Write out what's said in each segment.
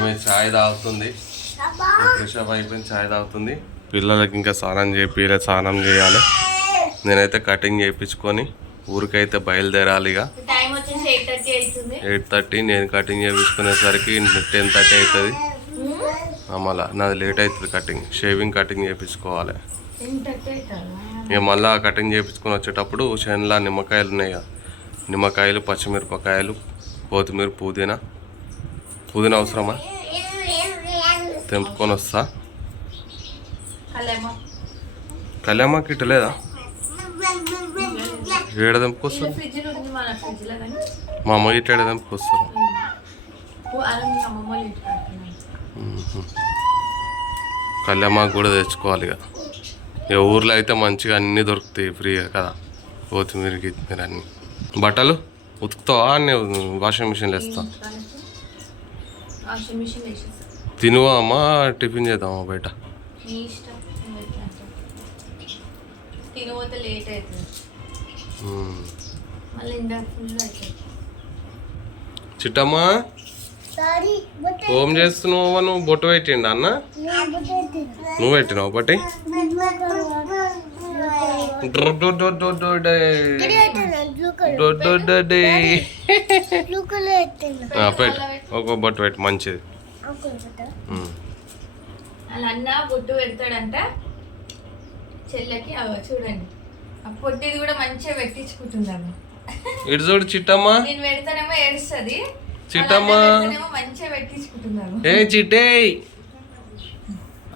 ఈమె చాయ్ తాగుతుంది. Fresh up అయిపోయింది, చాయ్ తాగుతుంది. పిల్లలకి ఇంకా స్నానం చేయాలి. నేనైతే కటింగ్ చేయించుకొని ఊరికైతే బయలుదేరాలి. ఇక 8:30. నేను కటింగ్ చేయించుకునేసరికి 10:30 అవుతుంది. మళ్ళీ నాది లేట్ అవుతుంది. షేవింగ్ కటింగ్ చేయించుకోవాలి. ఇక మళ్ళీ కటింగ్ చేయించుకొని వచ్చేటప్పుడు చేనులో నిమ్మకాయలు ఉన్నాయి కదా, నిమ్మకాయలు, పచ్చిమిరపకాయలు, కొత్తిమీర, పుదీనా అవసరమా తెంపుకొని వస్తా. కళ్యామ కిట్ లేదా? ఏడ తెంపుకొస్తారు? మా అమ్మ గిట్ట ఏడ తెంపుకొస్తారు? కళ్యామాకు కూడా తెచ్చుకోవాలి. ఇక ఊర్లో అయితే మంచిగా అన్నీ దొరుకుతాయి ఫ్రీగా కదా, కొత్తిమీర గిత్తిమీర అన్నీ. బట్టలు ఉతుకుతావా? అన్నీ వాషింగ్ మిషన్లో వేస్తా. తినువా అమ్మా, టిఫిన్ చేద్దామా బయట? చిట్టమ్మా హోమ్ చేస్తున్నావా? నువ్వు బొట్టు పెట్టిండు అన్న? నువ్వు పెట్టినావు బట్టి? పెట్టు, ఒక బొట్టు పెట్టి మంచిది. అన్న బొట్టు పెడతాడంట చెల్లెకి. చూడండి పొట్టిది కూడా మంచిగా పెట్టించుకుంటున్నాను. ఇటు చూడు చిట్టమ్మా, నేను పెడతానేమో ఏడుస్తుంది, చిట్టమ్మా మంచిగా పెట్టించుకుంటున్నాను. ఏ చిట్టే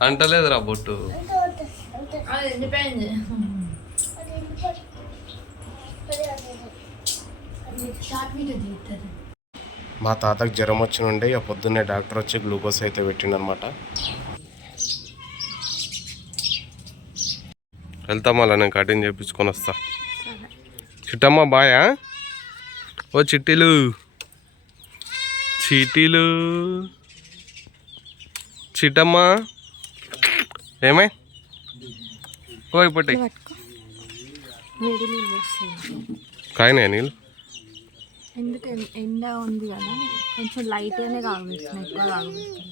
అంటలేదురా బొట్టు. మా తాతకు జ్వరం వచ్చి ఉండే ఇక పొద్దున్నే డాక్టర్ వచ్చి గ్లూకోజ్ అయితే పెట్టిండనమాట. వెళ్తా మళ్ళీ నేను కటింగ్ చేయించుకొని వస్తా. చిట్టమ్మ బాయా? ఓ చిట్టీలు చిట్టమ్మ ఏమై ఓ ఇప్పటి కాయనా నీళ్ళు? ఎందుకు ఎండ ఉంది కదా, కొంచెం లైట్గానే కాగబెడుతున్నాను, ఎక్కువ కాగబెడుతున్నాను.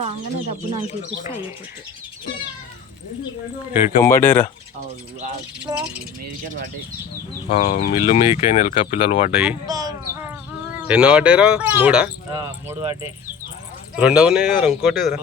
రాగానే డబ్బు నాకు చూపిస్తే అయిపోతుంది. ఏడుకంబడేరా మిల్లు మీకైనా ఎలక పిల్లలు పడ్డాయి. ఎన్నో పడ్డాయిరా? 3 పడ్డాయి. 2 ఉన్నాయి కదా, ఇంకోటి ఎదురా?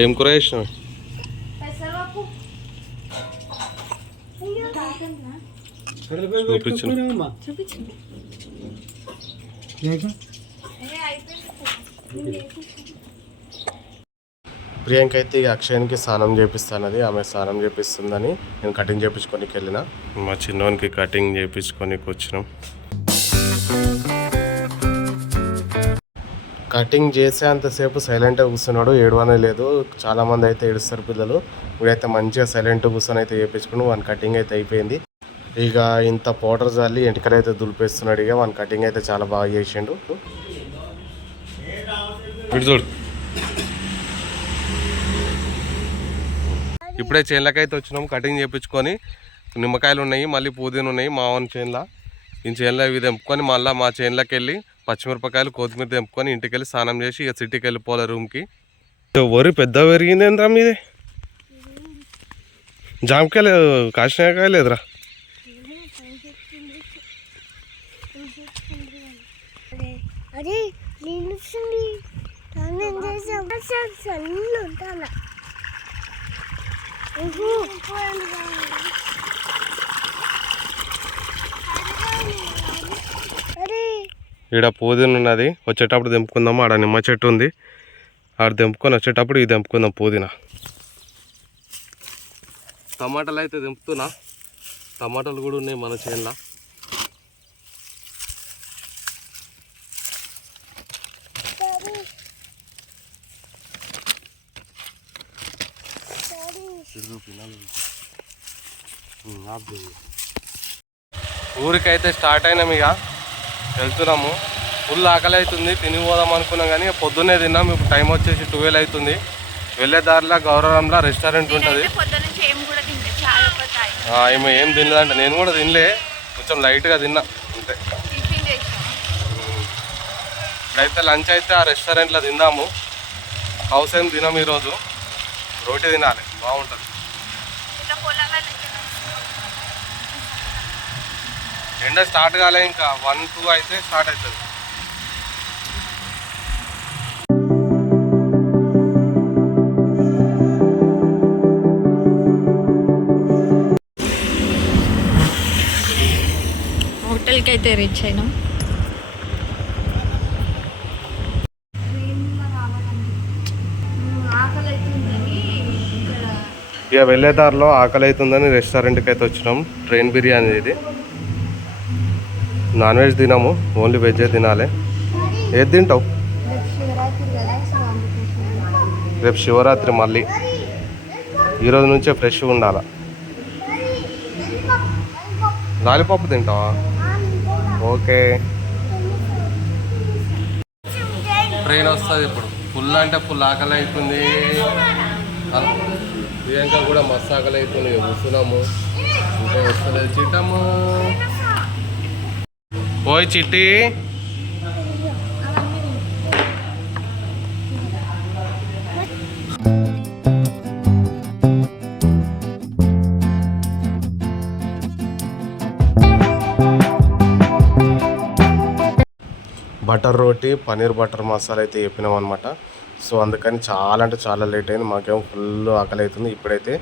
ఏం కూర చేసినావు? చూపించు. ప్రియాంక అయితే ఇక అక్షయానికి స్నానం చేపిస్తానది, ఆమె స్నానం చేపిస్తుందని నేను కటింగ్ చేయించుకోనికి వెళ్ళిన. మా చిన్నోనికి కటింగ్ చేయించుకోనికి వచ్చినాం. కటింగ్ చేసేంతసేపు సైలెంట్గా కూర్చున్నాడు, ఏడవనే లేదు. చాలామంది అయితే ఏడుస్తారు పిల్లలు. ఇప్పుడైతే మంచిగా సైలెంట్గా కూర్చొని అయితే చేయించుకుని వాని కటింగ్ అయితే అయిపోయింది. ఇక ఇంత పౌడర్ చల్లి ఎంటికలు అయితే దులిపేస్తున్నాడు. ఇక వాని కటింగ్ అయితే చాలా బాగా చేసిండు. చూడు, ఇప్పుడే చేనులకైతే వచ్చినాం కటింగ్ చేయించుకొని. నిమ్మకాయలు ఉన్నాయి, మళ్ళీ పుదీనా ఉన్నాయి మా ఓన్ చేనులో. ఈ చేనులో ఇవి తెంపుకొని మళ్ళీ మా చేనులోకి వెళ్ళి పచ్చిమిరపకాయలు, కొత్తిమీర తెంపుకొని ఇంటికి వెళ్ళి స్నానం చేసి ఇక సిటీకి వెళ్ళిపోలే రూమ్కి. వరి పెద్ద పెరిగింది ఏంద్రా మీది? జామకాయలు కాసినాకాయ లేదురా? ఈడ పుదీనా ఉన్నది, వచ్చేటప్పుడు తెంపుకుందాము. ఆడ నిమ్మ చెట్టు ఉంది, ఆడ తెంపుకొని వచ్చేటప్పుడు ఇది తెంపుకుందాం పుదీనా. టమాటాలు అయితే తెంపుతున్నా, టమాటాలు కూడా ఉన్నాయి మన చేనులో. ఊరికైతే స్టార్ట్ అయినాం, ఇక వెళ్తున్నాము. ఫుల్ ఆకలి అవుతుంది, తిని పోదాం అనుకున్నాం కానీ పొద్దున్నే తిన్నాం. ఇప్పుడు టైం వచ్చేసి 12 అవుతుంది. వెళ్ళే దారిలో గౌరవంలో రెస్టారెంట్ ఉంటుంది. ఏమో ఏం తినలేదంట, నేను కూడా తినలే, కొంచెం లైట్గా తిన్నా అంతే. ఇప్పుడైతే లంచ్ అయితే ఆ రెస్టారెంట్లో తిందాము. హౌస్ ఏం తినాము ఈరోజు, రోటీ తినాలి, బాగుంటుంది. ఎండ స్టార్ట్ కాలే, ఇంకా 1-2 అయితే స్టార్ట్ అవుతుంది. హోటల్కి అయితే రీచ్ అయినాం. ఇక వెళ్ళే దారిలో ఆకలి అవుతుందని రెస్టారెంట్కి అయితే వచ్చినాం. ట్రైన్ బిర్యానీ ఇది, నాన్ వెజ్ తినాము, ఓన్లీ వెజ్జే తినాలి. ఏది తింటావు? రేపు శివరాత్రి, మళ్ళీ ఈరోజు నుంచే ఫ్రెష్గా ఉండాలి. లాలీపాప్ తింటావా? ఓకే. ట్రైన్ వస్తుంది ఇప్పుడు. ఫుల్ అంటే ఫుల్ ఆకలి అవుతుంది. ప్రియాంక కూడా మస్తు ఆకలి అవుతుంది. కూర్చున్నాము, ఇంకా వస్తలేదు. చిట్టము, ఓయ్ చిట్టి. బటర్ రోటీ, పన్నీర్ బటర్ మసాలా అయితే చెప్పినాం అనమాట. సో అందుకని చాలా అంటే చాలా లేట్ అయింది. మాకేమో ఫుల్ ఆకలి అవుతుంది. ఇప్పుడైతే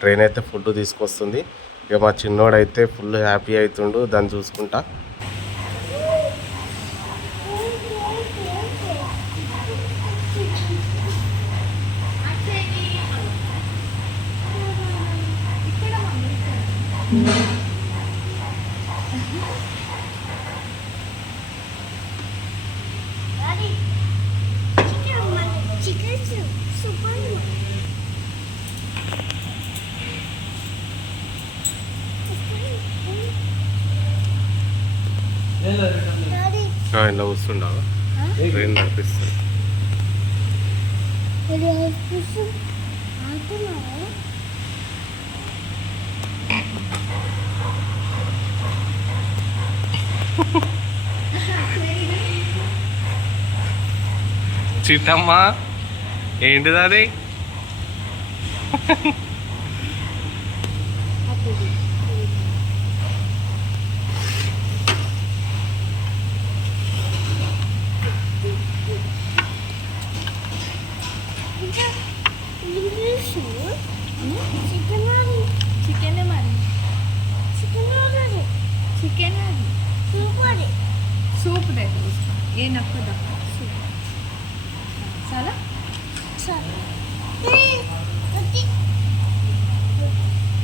ట్రైన్ అయితే ఫుడ్ తీసుకొస్తుంది. ఇక మా చిన్నోడైతే ఫుల్ హ్యాపీ అవుతుండు దాన్ని చూసుకుంటా. ఇలా వస్తుండవా? ట్రైన్ నడిపిస్తుంది. చిట్టమ్మా, ఏంటిది అది? सूप दे दो उसका, ये नक्को दक्का सूप चला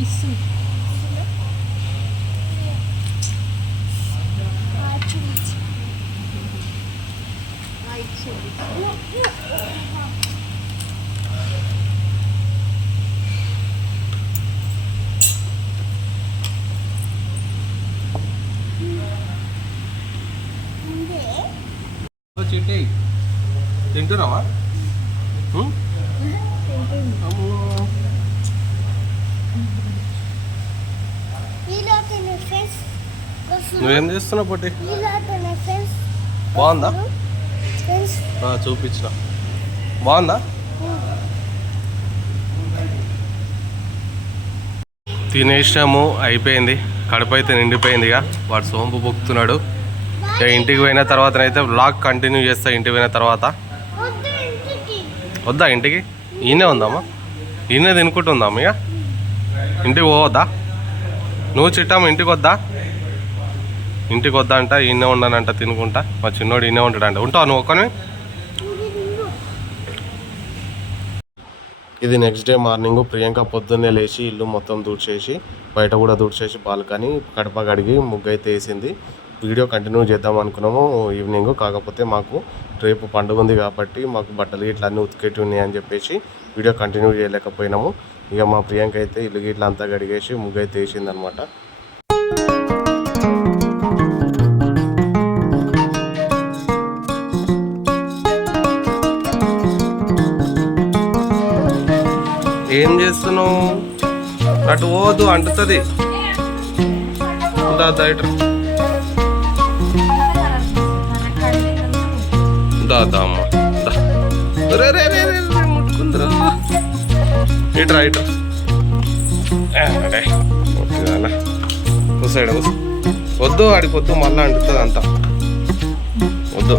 इस सूप చిట్టి తింటున్నావా? నువ్వేం చేస్తున్నావు పొట్టి? బాగుందా? చూపించిన బాగుందా? తినేసాము, అయిపోయింది. కడుపు అయితే నిండిపోయింది. ఇక వాడు సోంపు బొక్కుతున్నాడు. ఇక ఇంటికి పోయిన తర్వాత అయితే వ్లాగ్ కంటిన్యూ చేస్తా. ఇంటికి పోయిన తర్వాత వద్దా ఇంటికి? ఈయనే ఉందామా? ఈయనే తినుకుంటూ ఉందాం. ఇక ఇంటికి పోవద్దా? నువ్వు చిట్టాము ఇంటికి వద్దా? ఇంటికి వద్దా అంట, ఈయనే ఉండనంట తినుకుంటా. మా చిన్నోడు ఈయనే ఉంటాడంట. ఉంటావు నువ్వు ఒక్కనే? ఇది నెక్స్ట్ డే మార్నింగ్. ప్రియాంక పొద్దున్నే లేచి ఇల్లు మొత్తం తుడిచేసి, బయట కూడా తుడిచేసి, బాల్కనీ కడప కడిగి ముగ్గు అయితే వేసింది. వీడియో కంటిన్యూ చేద్దాం అనుకున్నాము ఈవినింగ్. కాకపోతే మాకు రేపు పండుగ ఉంది కాబట్టి మాకు బట్టలు ఇట్లా అన్నీ ఉతికేటి ఉన్నాయి అని చెప్పేసి వీడియో కంటిన్యూ చేయలేకపోయినాము. ఇక మా ప్రియాంక అయితే ఇల్లు గిట్ల అంతా కడిగేసి ముగ్గు అయితే వేసింది అనమాట. ఏం చేస్తున్నావు? అటు పోదు, అంటుతుంది. దా అమ్మ ముట్టుకుందరా. ఇట్రా సైడ్ వద్దు, ఆడికి వద్దు, మళ్ళీ అంటుతుంది అంతా వద్దు.